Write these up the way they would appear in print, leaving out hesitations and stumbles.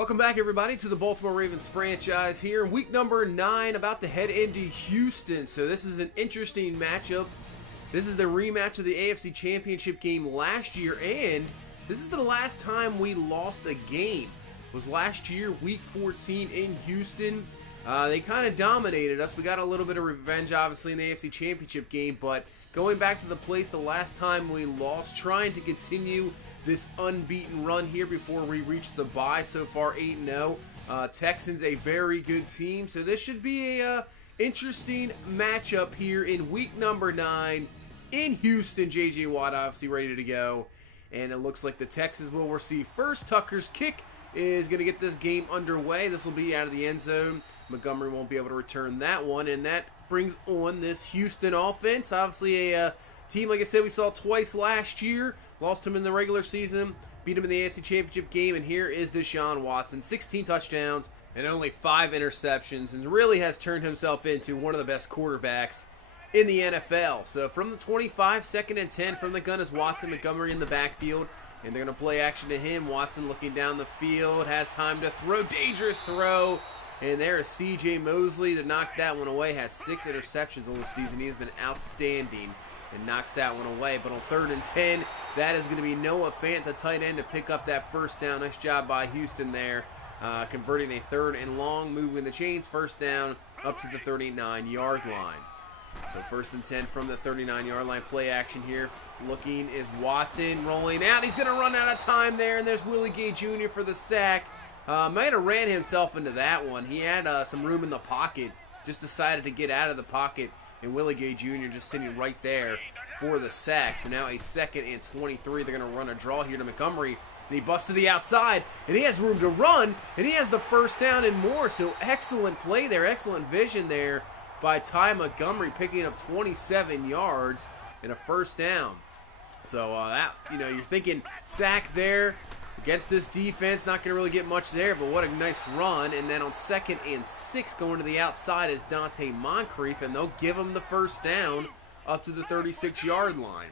Welcome back, everybody, to the Baltimore Ravens franchise here. Week number 9, about to head into Houston. So this is an interesting matchup. This is the rematch of the AFC Championship game last year, and this is the last time we lost a game. It was last year, Week 14 in Houston. They kind of dominated us. We got a little bit of revenge, obviously, in the AFC Championship game, but going back to the place the last time we lost, trying to continue this unbeaten run here before we reach the bye. So far 8-0. Texans, a very good team, so this should be a interesting matchup here in week number 9 in Houston. J.J. Watt obviously ready to go, and it looks like the Texans will receive first. Tucker's kick is going to get this game underway. This will be out of the end zone. Montgomery won't be able to return that one, and that brings on this Houston offense. Obviously a team, like I said, we saw twice last year. Lost him in the regular season, beat him in the AFC Championship game, and here is Deshaun Watson. 16 touchdowns and only 5 interceptions, and really has turned himself into one of the best quarterbacks in the NFL. So from the 25, 2nd and 10 from the gun is Watson. Montgomery in the backfield, and they're going to play action to him. Watson looking down the field, has time to throw, dangerous throw, and there is C.J. Mosley to knock that one away. Has 6 interceptions on the season. He has been outstanding and knocks that one away. But on 3rd and 10, that is going to be Noah Fant, the tight end, to pick up that first down. Nice job by Houston there, converting a 3rd and long, moving the chains. First down up to the 39-yard line. So 1st and 10 from the 39-yard line. Play action here. Looking is Watson rolling out. He's going to run out of time there, and there's Willie Gay Jr. for the sack. Might have ran himself into that one. He had some room in the pocket. Just decided to get out of the pocket, and Willie Gay Jr. just sitting right there for the sack. So now a 2nd and 23. They're going to run a draw here to Montgomery, and he busts to the outside, and he has room to run, and he has the first down and more. So excellent play there, excellent vision there by Ty Montgomery, picking up 27 yards and a first down. So that, you're thinking sack there against this defense, not going to really get much there, but what a nice run. And then on 2nd and 6, going to the outside is Dante Moncrief, and they'll give him the first down up to the 36-yard line.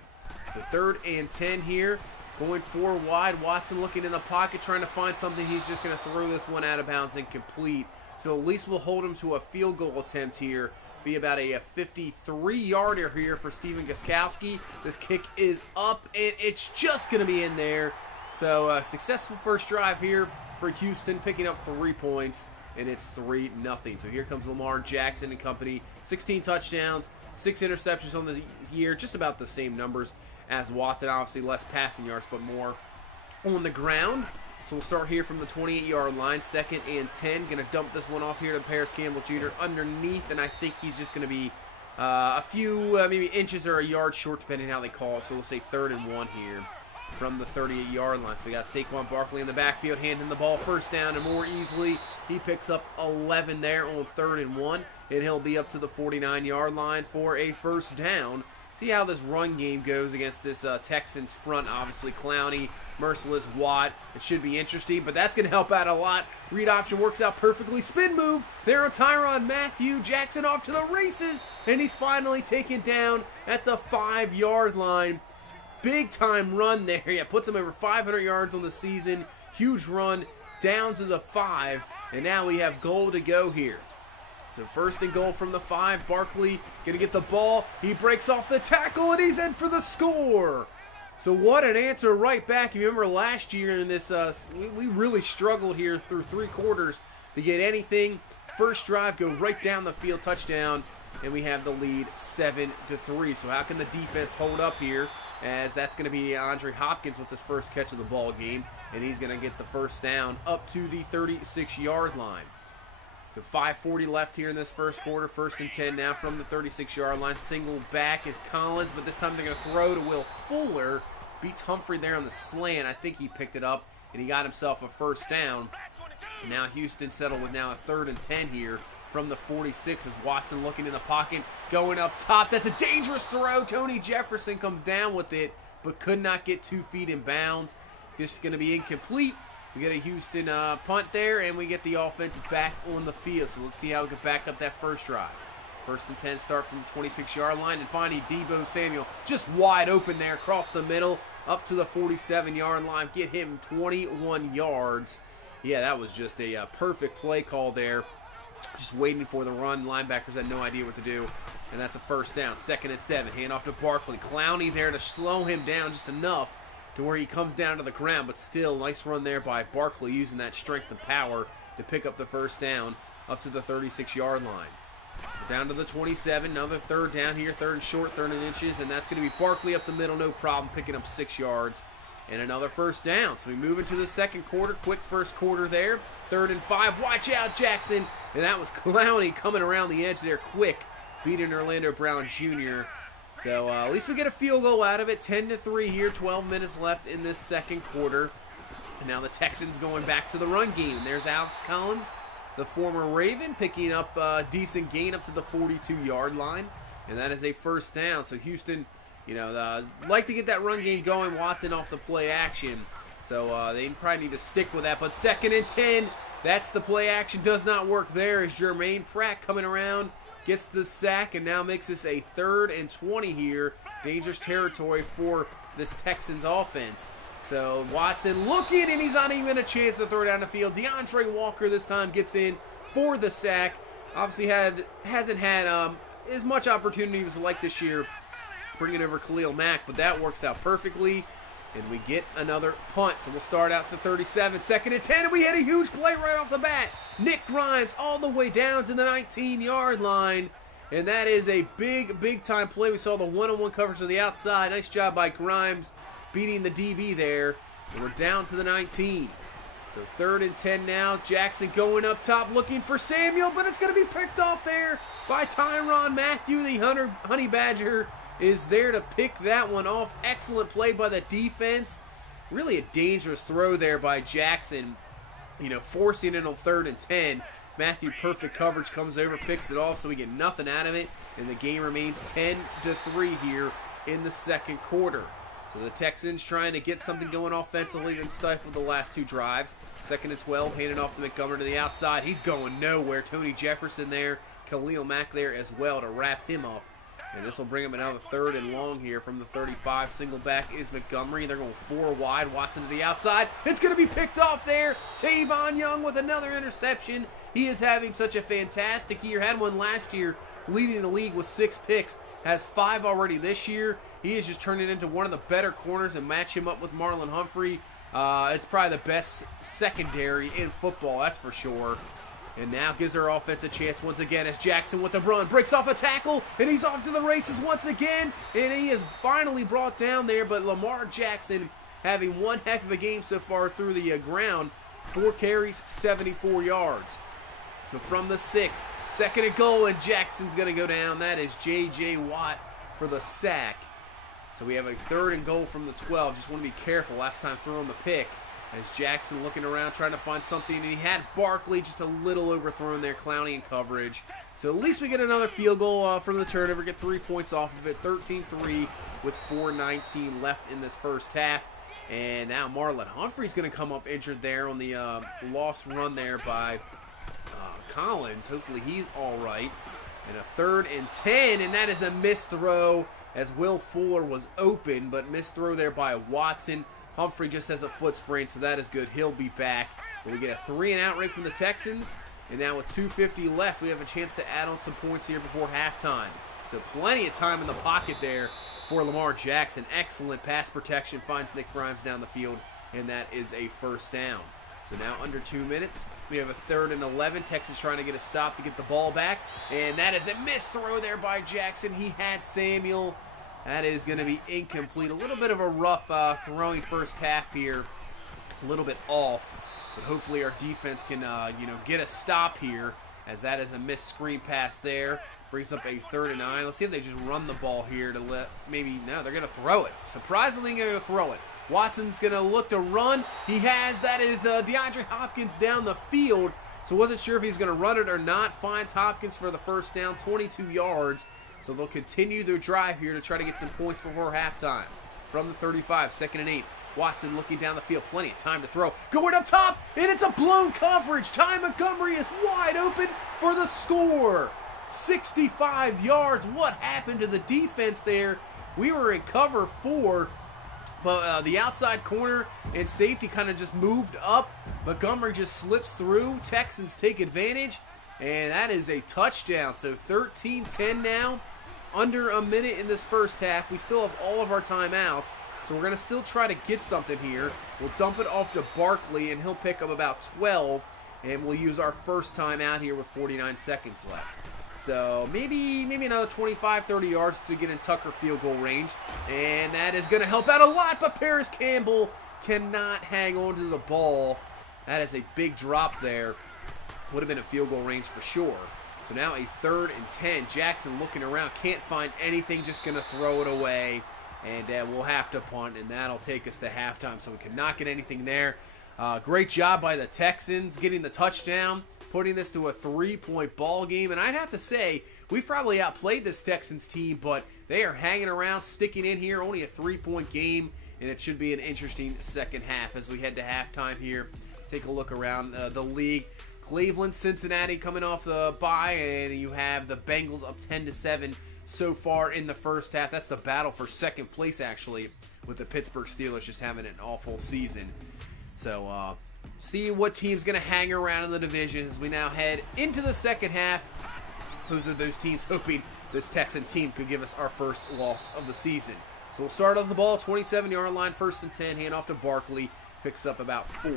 So 3rd and 10 here, going 4 wide. Watson looking in the pocket, trying to find something. He's just going to throw this one out of bounds and complete. So at least we'll hold him to a field goal attempt here. Be about a 53-yarder here for Stephen Gostkowski. This kick is up, and it's just going to be in there. So successful first drive here for Houston, picking up 3 points, and it's 3-0. So here comes Lamar Jackson and company. 16 touchdowns, 6 interceptions on the year, just about the same numbers as Watson. Obviously less passing yards, but more on the ground. So we'll start here from the 28-yard line, 2nd and 10. Going to dump this one off here to Paris Campbell Jr. underneath, and I think he's just going to be a few maybe inches or a yard short, depending on how they call it. So we'll say 3rd and 1 here from the 38-yard line. So we got Saquon Barkley in the backfield, handing the ball first down, and more easily he picks up 11 there on 3rd and 1, and he'll be up to the 49-yard line for a first down. See how this run game goes against this Texans front. Obviously Clowney, Merciless, Watt. It should be interesting, but that's going to help out a lot. Read option works out perfectly. Spin move there on Tyrann Mathieu. Jackson off to the races, and he's finally taken down at the 5-yard line. Big time run there. Yeah, puts him over 500 yards on the season. Huge run down to the 5, and now we have goal to go here. So 1st and goal from the 5. Barkley going to get the ball. He breaks off the tackle, and he's in for the score. So what an answer right back. You remember last year in this, we really struggled here through 3 quarters to get anything. First drive, go right down the field, touchdown, and we have the lead 7-3. So how can the defense hold up here, as that's going to be Andre Hopkins with his first catch of the ball game, and he's going to get the first down up to the 36-yard line. So 5:40 left here in this first quarter. 1st and 10 now from the 36-yard line. Single back is Collins, but this time they're going to throw to Will Fuller. Beats Humphrey there on the slant. I think he picked it up, and he got himself a first down. And now Houston settled with now a 3rd and 10 here from the 46 as Watson looking in the pocket, going up top. That's a dangerous throw. Tony Jefferson comes down with it, but could not get 2 feet in bounds. It's just going to be incomplete. We get a Houston punt there, and we get the offense back on the field. So let's see how we can back up that first drive. 1st and 10, start from the 26-yard line, and finally Deebo Samuel just wide open there across the middle up to the 47-yard line. Get him 21 yards, Yeah, that was just a perfect play call there. Just waiting for the run. Linebackers had no idea what to do. And that's a first down. 2nd and 7. Hand off to Barkley. Clowney there to slow him down just enough to where he comes down to the ground. But still, nice run there by Barkley using that strength and power to pick up the first down up to the 36-yard line. So down to the 27. Another third down here. 3rd and short, 3rd and inches. And that's going to be Barkley up the middle. No problem. Picking up 6 yards. And another first down. So we move into the second quarter. Quick first quarter there. 3rd and 5. Watch out, Jackson. And that was Clowney coming around the edge there quick, beating Orlando Brown Jr. So at least we get a field goal out of it. 10-3 here. 12 minutes left in this second quarter. And now the Texans going back to the run game. And there's Alex Collins, the former Raven, picking up a decent gain up to the 42-yard line. And that is a first down. So Houston, you know, like to get that run game going. Watson off the play action. So they probably need to stick with that. But 2nd and 10, that's the play action. Does not work there as Jermaine Pratt coming around, gets the sack, and now makes this a 3rd and 20 here. Dangerous territory for this Texans offense. So Watson looking, and he's not even a chance to throw down the field. DeAndre Walker this time gets in for the sack. Obviously hasn't had as much opportunity as like this year, bringing over Khalil Mack, but that works out perfectly. And we get another punt. So we'll start out the 37. 2nd and 10, and we had a huge play right off the bat. Nick Grimes all the way down to the 19-yard line. And that is a big time play. We saw the one-on-one coverage on the outside. Nice job by Grimes beating the DB there. And we're down to the 19. So 3rd and 10 now. Jackson going up top looking for Samuel, but it's going to be picked off there by Tyrann Mathieu, the Honey Badger, is there to pick that one off. Excellent play by the defense. Really a dangerous throw there by Jackson, you know, forcing it on 3rd and 10. Mathieu, perfect coverage, comes over, picks it off, so we get nothing out of it, and the game remains 10-3 here in the second quarter. So the Texans trying to get something going offensively and stifle the last 2 drives. 2nd and 12, handing off to Montgomery to the outside. He's going nowhere. Tony Jefferson there, Khalil Mack there as well to wrap him up. And this will bring him another 3rd and long here from the 35. Single back is Montgomery. They're going 4 wide. Watson to the outside. It's going to be picked off there. Tavon Young with another interception. He is having such a fantastic year. Had one last year, leading the league with 6 picks. Has 5 already this year. He is just turning into one of the better corners and match him up with Marlon Humphrey. It's probably the best secondary in football, that's for sure. And now gives our offense a chance once again as Jackson with the run. Breaks off a tackle, and he's off to the races once again. And he is finally brought down there, but Lamar Jackson having one heck of a game so far through the ground. 4 carries, 74 yards. So from the 6, 2nd and goal, and Jackson's going to go down. That is J.J. Watt for the sack. So we have a 3rd and goal from the 12. Just want to be careful last time throwing the pick. As Jackson looking around trying to find something, and he had Barkley just a little overthrown there, Clowney in coverage. So at least we get another field goal from the turnover, get 3 points off of it, 13-3 with 4:19 left in this first half. And now Marlon Humphrey's going to come up injured there on the lost run there by Collins. Hopefully he's all right. And a 3rd and 10, and that is a missed throw as Will Fuller was open, but missed throw there by Watson. Humphrey just has a foot sprain, so that is good. He'll be back. But we get a 3-and-out rate from the Texans, and now with 2:50 left, we have a chance to add on some points here before halftime. So plenty of time in the pocket there for Lamar Jackson. Excellent pass protection, finds Nick Grimes down the field, and that is a first down. So now under 2 minutes, we have a 3rd and 11. Texans trying to get a stop to get the ball back, and that is a missed throw there by Jackson. He had Samuel. That is going to be incomplete. A little bit of a rough throwing first half here. A little bit off. But hopefully our defense can, get a stop here, as that is a missed screen pass there. Brings up a 3rd and 9. Let's see if they just run the ball here to let no, they're going to throw it. Surprisingly, they're going to throw it. Watson's going to look to run. He has. That is DeAndre Hopkins down the field. So wasn't sure if he's going to run it or not. Finds Hopkins for the first down, 22 yards. So they'll continue their drive here to try to get some points before halftime. From the 35, 2nd and 8. Watson looking down the field. Plenty of time to throw. Going up top, and it's a blown coverage. Ty Montgomery is wide open for the score. 65 yards. What happened to the defense there? We were in cover 4. But the outside corner and safety kind of just moved up. Montgomery just slips through. Texans take advantage, and that is a touchdown. So 13-10 now. Under a minute in this first half. We still have all of our timeouts, so we're going to still try to get something here. We'll dump it off to Barkley, and he'll pick up about 12, and we'll use our first timeout here with 49 seconds left. So maybe another 25, 30 yards to get in Tucker field goal range. And that is going to help out a lot, but Paris Campbell cannot hang on to the ball. That is a big drop there. Would have been a field goal range for sure. So now a 3rd and 10. Jackson looking around, can't find anything, just going to throw it away. And we'll have to punt, and that'll take us to halftime. So we could not get anything there. Great job by the Texans getting the touchdown, putting this to a 3-point ball game. And I'd have to say, we've probably outplayed this Texans team, but they are hanging around, sticking in here. Only a 3-point game, and it should be an interesting second half as we head to halftime here. Take a look around the league. Cleveland, Cincinnati coming off the bye, and you have the Bengals up 10-7 so far in the first half. That's the battle for second place, actually, with the Pittsburgh Steelers just having an awful season. So, see what team's going to hang around in the division as we now head into the second half. Both of those teams hoping this Texan team could give us our first loss of the season. So we'll start on the ball, 27-yard line, 1st and 10, hand off to Barkley, picks up about 4.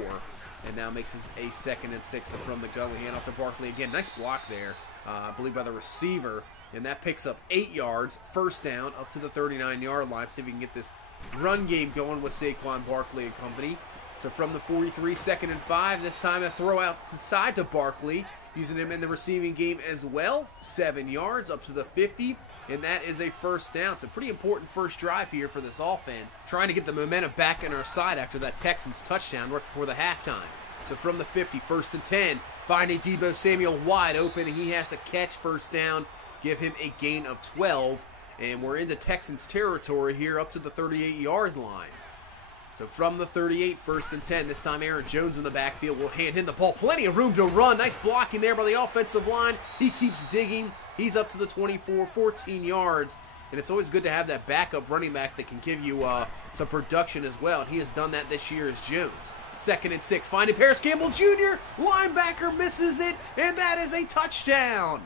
And now makes us a 2nd and 6 from the gun. We hand off to Barkley again. Nice block there, I believe, by the receiver. And that picks up 8 yards. 1st down up to the 39-yard line. See if we can get this run game going with Saquon Barkley and company. So from the 43, 2nd and 5. This time a throw out to the side to Barkley. Using him in the receiving game as well. 7 yards up to the 50. And that is a 1st down. So pretty important first drive here for this offense. Trying to get the momentum back on our side after that Texans touchdown right before the halftime. So from the 50, 1st and 10. Finding Deebo Samuel wide open. And he has to catch 1st down. Give him a gain of 12. And we're into Texans territory here up to the 38-yard line. So from the 38, 1st and 10. This time Aaron Jones in the backfield will hand him the ball. Plenty of room to run. Nice blocking there by the offensive line. He keeps digging. He's up to the 24, 14 yards. And it's always good to have that backup running back that can give you some production as well. And he has done that this year as Jones. 2nd and 6. Finding Paris Campbell Jr. Linebacker misses it. And that is a touchdown.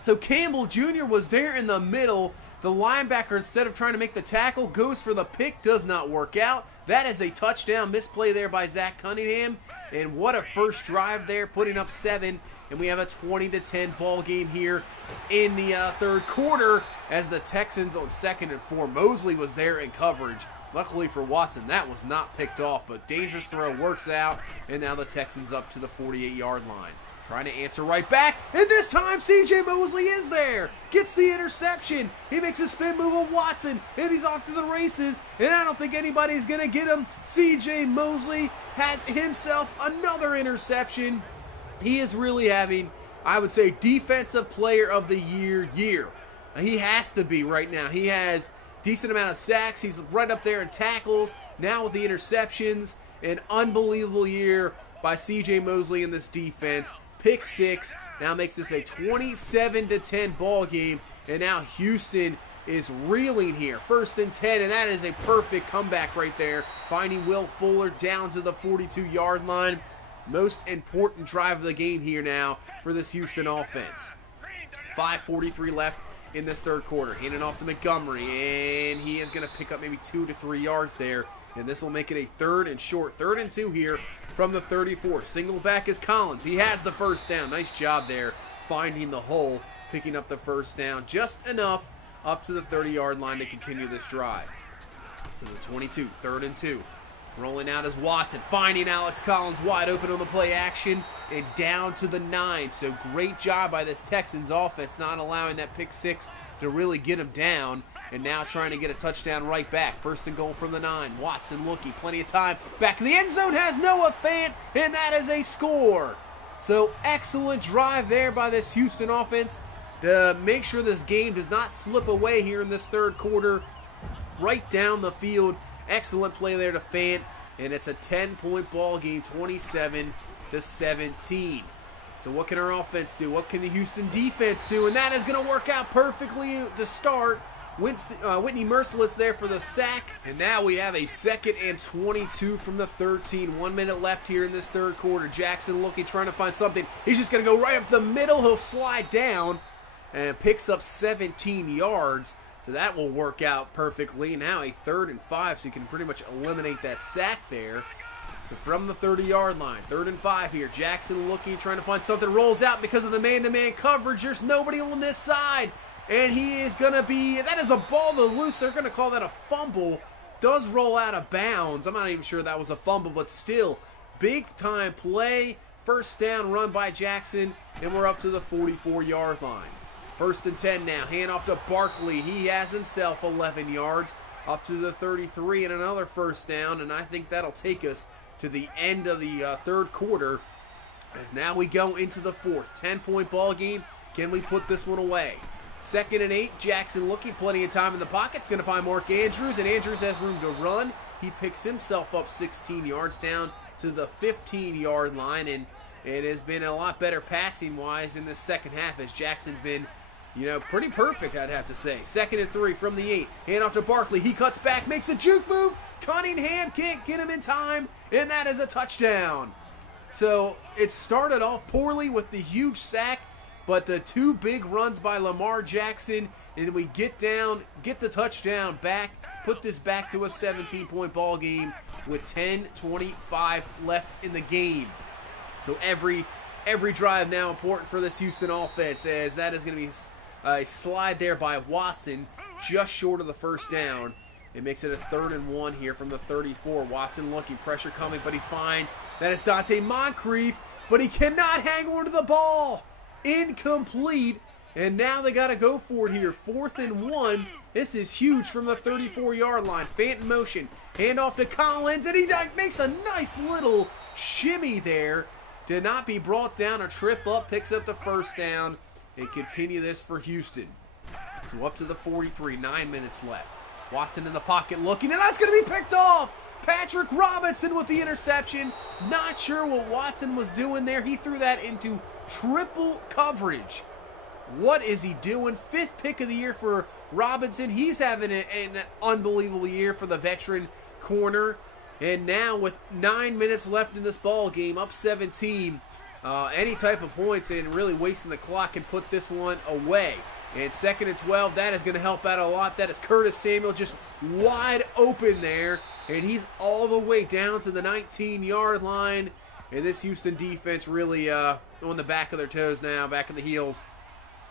So Campbell Jr. was there in the middle. The linebacker, instead of trying to make the tackle, goes for the pick. Does not work out. That is a touchdown. Misplay there by Zach Cunningham. And what a first drive there, putting up 7. And we have a 20-10 ball game here in the 3rd quarter as the Texans on 2nd and 4. Mosley was there in coverage. Luckily for Watson, that was not picked off. But dangerous throw works out. And now the Texans up to the 48-yard line. Trying to answer right back, and this time C.J. Mosley is there. Gets the interception. He makes a spin move on Watson, and he's off to the races, and I don't think anybody's going to get him. C.J. Mosley has himself another interception. He is really having, I would say, Defensive Player of the Year. He has to be right now. He has decent amount of sacks. He's right up there in tackles. Now with the interceptions, an unbelievable year by C.J. Mosley in this defense. Pick 6 now makes this a 27-10 ball game, and now Houston is reeling here. 1st and 10, and that is a perfect comeback right there. Finding Will Fuller down to the 42-yard line. Most important drive of the game here now for this Houston offense. 5:43 left in this 3rd quarter. Handing off to Montgomery, and he is going to pick up maybe 2 to 3 yards there. And this will make it a 3rd and short. 3rd and 2 here from the 34. Single back is Collins. He has the 1st down. Nice job there finding the hole, picking up the 1st down. Just enough up to the 30-yard line to continue this drive. So the 22, 3rd and 2. Rolling out is Watson, finding Alex Collins wide open on the play action and down to the 9. So great job by this Texans offense, not allowing that pick 6 to really get him down. And now trying to get a touchdown right back. 1st and goal from the 9. Watson looking, plenty of time. Back in the end zone has Noah Fant, and that is a score. So excellent drive there by this Houston offense to make sure this game does not slip away here in this 3rd quarter. Right down the field. Excellent play there to Fant. And it's a 10-point ball game, 27-17. So what can our offense do? What can the Houston defense do? And that is going to work out perfectly to start. Whitney Merciless there for the sack. And now we have a 2nd and 22 from the 13. 1 minute left here in this third quarter. Jackson looking, trying to find something. He's just going to go right up the middle. He'll slide down and picks up 17 yards. So that will work out perfectly. Now a 3rd and 5, so you can pretty much eliminate that sack there. So from the 30-yard line, 3rd and 5 here. Jackson looking, trying to find something. Rolls out because of the man-to-man coverage. There's nobody on this side. And he is going to be, that is a ball to loose. They're going to call that a fumble. Does roll out of bounds. I'm not even sure that was a fumble, but still, big-time play. 1st down run by Jackson, and we're up to the 44-yard line. 1st and 10 now. Hand off to Barkley. He has himself 11 yards. Up to the 33 and another 1st down. And I think that'll take us to the end of the third quarter. As now we go into the 4th. 10-point ball game. Can we put this one away? 2nd and 8. Jackson looking. Plenty of time in the pocket. It's going to find Mark Andrews. And Andrews has room to run. He picks himself up 16 yards down to the 15-yard line. And it has been a lot better passing-wise in the second half as Jackson's been, you know, pretty perfect, I'd have to say. 2nd and 3 from the 8. Hand off to Barkley. He cuts back, makes a juke move. Cunningham can't get him in time, and that is a touchdown. So it started off poorly with the huge sack, but the 2 big runs by Lamar Jackson, and we get the touchdown back, put this back to a 17-point ball game with 10:25 left in the game. So every drive now important for this Houston offense, as that is going to be a slide there by Watson, just short of the 1st down. It makes it a 3rd and 1 here from the 34. Watson looking, pressure coming, but he finds that it's Dante Moncrief, but he cannot hang on to the ball. Incomplete, and now they got to go for it here. 4th and 1. This is huge from the 34-yard line. Phantom motion, hand off to Collins, and he makes a nice little shimmy there. Did not be brought down or trip up, picks up the 1st down, and continue this for Houston. So up to the 43, 9 minutes left. Watson in the pocket looking, and that's going to be picked off. Patrick Robinson with the interception. Not sure what Watson was doing there. He threw that into triple coverage. What is he doing? 5th pick of the year for Robinson. He's having an unbelievable year for the veteran corner. And now with 9 minutes left in this ball game, up 17, any type of points and really wasting the clock can put this one away. And 2nd and 12, that is going to help out a lot. That is Curtis Samuel just wide open there. And he's all the way down to the 19-yard line. And this Houston defense really on the back of their toes now, back of the heels.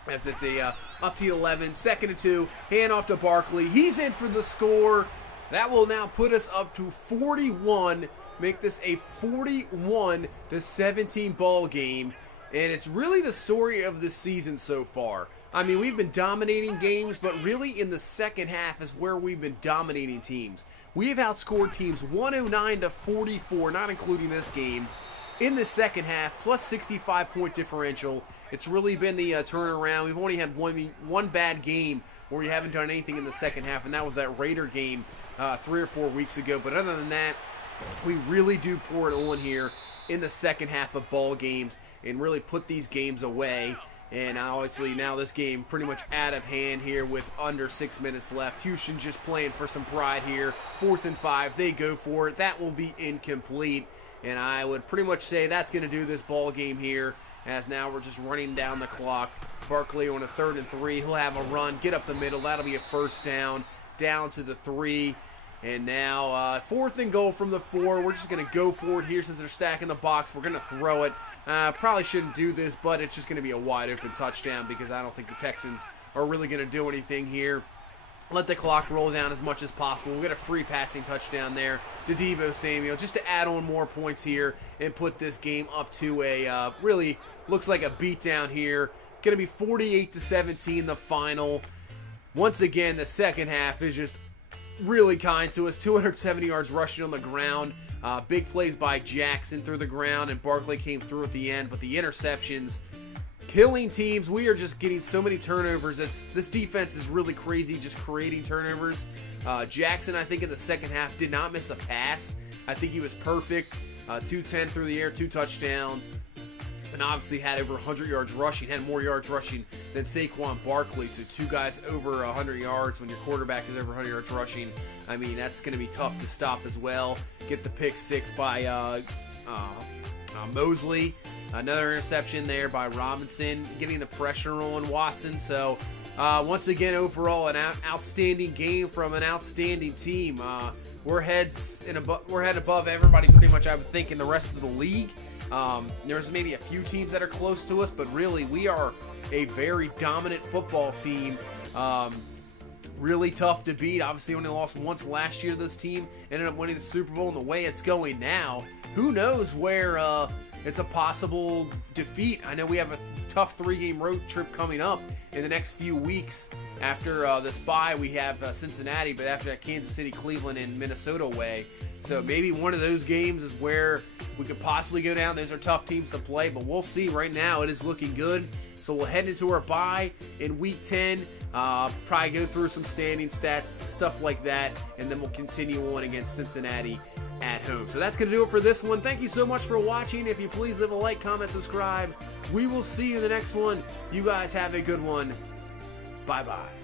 As it's a up to 11, 2nd and 2, hand off to Barkley. He's in for the score. That will now put us up to 41, make this a 41-17 ball game. And it's really the story of the season so far. I mean, we've been dominating games, but really in the second half is where we've been dominating teams. We have outscored teams 109-44, not including this game, in the second half, plus 65-point differential. It's really been the turnaround. We've only had one bad game where we haven't done anything in the second half, and that was that Raider game 3 or 4 weeks ago. But other than that, we really do pour it on here in the second half of ball games and really put these games away. And obviously now this game pretty much out of hand here with under 6 minutes left. Houston just playing for some pride here. 4th and 5, they go for it. That will be incomplete. And I would pretty much say that's going to do this ball game here, as now we're just running down the clock. Barkley on a 3rd and 3. He'll have a run, get up the middle. That'll be a 1st down to the 3. And now 4th and goal from the 4. We're just going to go for it here since they're stacking the box. We're going to throw it. Probably shouldn't do this, but it's just going to be a wide open touchdown because I don't think the Texans are really going to do anything here. Let the clock roll down as much as possible. We'll get a free passing touchdown there to Deebo Samuel just to add on more points here and put this game up to a really looks like a beatdown here. Going to be 48-17 the final. Once again, the second half is just really kind to us. 270 yards rushing on the ground. Big plays by Jackson through the ground, and Barkley came through at the end, but the interceptions killing teams. We are just getting so many turnovers. This defense is really crazy, just creating turnovers. Jackson, I think in the second half, did not miss a pass. I think he was perfect. 210 through the air, 2 touchdowns. and obviously had over 100 yards rushing, had more yards rushing than Saquon Barkley. So 2 guys over 100 yards when your quarterback is over 100 yards rushing. I mean, that's going to be tough to stop as well. Get the pick 6 by Mosley. Another interception there by Robinson, getting the pressure on Watson. So once again, overall, an outstanding game from an outstanding team. We're head above everybody pretty much, I would think, in the rest of the league. There's maybe a few teams that are close to us, but really we are a very dominant football team. Really tough to beat. Obviously only lost once last year to this team. Ended up winning the Super Bowl, and the way it's going now, who knows where it's a possible defeat. I know we have a tough 3-game road trip coming up in the next few weeks. After this bye, we have Cincinnati, but after that, Kansas City, Cleveland, and Minnesota away. So maybe one of those games is where we could possibly go down. Those are tough teams to play, but we'll see. Right now, it is looking good. So we'll head into our bye in Week 10. Probably go through some standing stats, stuff like that, and then we'll continue on against Cincinnati at home. So that's going to do it for this one. Thank you so much for watching. If you please leave a like, comment, subscribe. We will see you in the next one. You guys have a good one. Bye-bye.